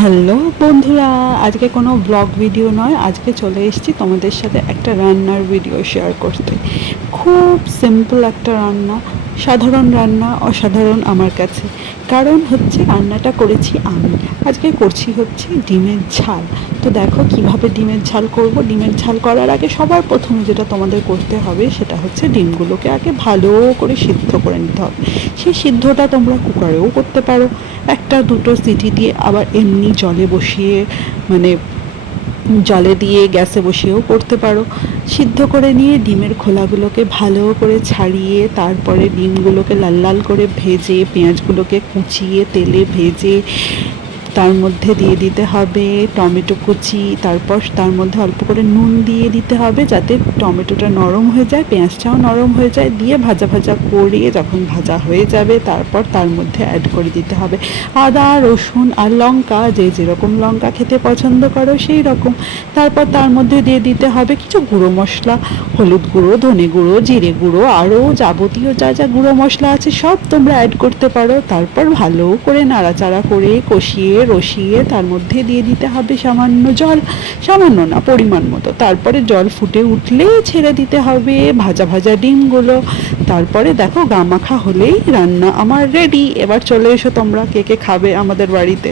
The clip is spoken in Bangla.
হ্যালো বন্ধুরা, আজকে কোনো ব্লগ ভিডিও নয়, আজকে চলে এসেছি তোমাদের সাথে একটা রান্নার ভিডিও শেয়ার করতে। খুব সিম্পল একটা রান্না, সাধারণ রান্না, অসাধারণ আমার কাছে। কারণ হচ্ছে রান্নাটা করেছি আমি, আজকে করছি হচ্ছে ডিমের ঝাল। তো দেখো কিভাবে ডিমের ঝাল করব। ডিমের ঝাল করার আগে সবার প্রথমে যেটা তোমাদের করতে হবে সেটা হচ্ছে ডিমগুলোকে আগে ভালো করে সিদ্ধ করে নিতে হবে। সেই সিদ্ধটা তোমরা কুকারেও করতে পারো, একটা দুটো সিটি দিয়ে, আবার এমনি জলে বসিয়ে মানে জলে দিয়ে গ্যাসে বসিয়েও করতে পারো। সিদ্ধ করে নিয়ে ডিমের খোলাগুলোকে ভালো করে ছাড়িয়ে তারপরে ডিমগুলোকে লাল লাল করে ভেজে, পেঁয়াজগুলোকে কুচিয়ে তেলে ভেজে তার মধ্যে দিয়ে দিতে হবে টমেটো কুচি, তারপর তার মধ্যে অল্প করে নুন দিয়ে দিতে হবে যাতে টমেটোটা নরম হয়ে যায়, পেঁয়াজটাও নরম হয়ে যায়। দিয়ে ভাজা ভাজা করে যখন ভাজা হয়ে যাবে তারপর তার মধ্যে অ্যাড করে দিতে হবে আদা, রসুন আর লঙ্কা, যে যেরকম লঙ্কা খেতে পছন্দ করো সেই রকম। তারপর তার মধ্যে দিয়ে দিতে হবে কিছু গুঁড়ো মশলা, হলুদ গুঁড়ো, ধনে গুঁড়ো, জিরে গুঁড়ো, আরও যাবতীয় যা যা গুঁড়ো মশলা আছে সব তোমরা অ্যাড করতে পারো। তারপর ভালো করে নাড়াচাড়া করে কষিয়ে রসিয়ে তার মধ্যে দিয়ে দিতে হবে সামান্য জল, সামান্য না পরিমাণ মতো। তারপরে জল ফুটে উঠলেই ছেড়ে দিতে হবে ভাজা ভাজা ডিমগুলো। তারপরে দেখো গামাখা হলেই রান্না আমার রেডি। এবার চলে এসো তোমরা, কে কে খাবে আমাদের বাড়িতে।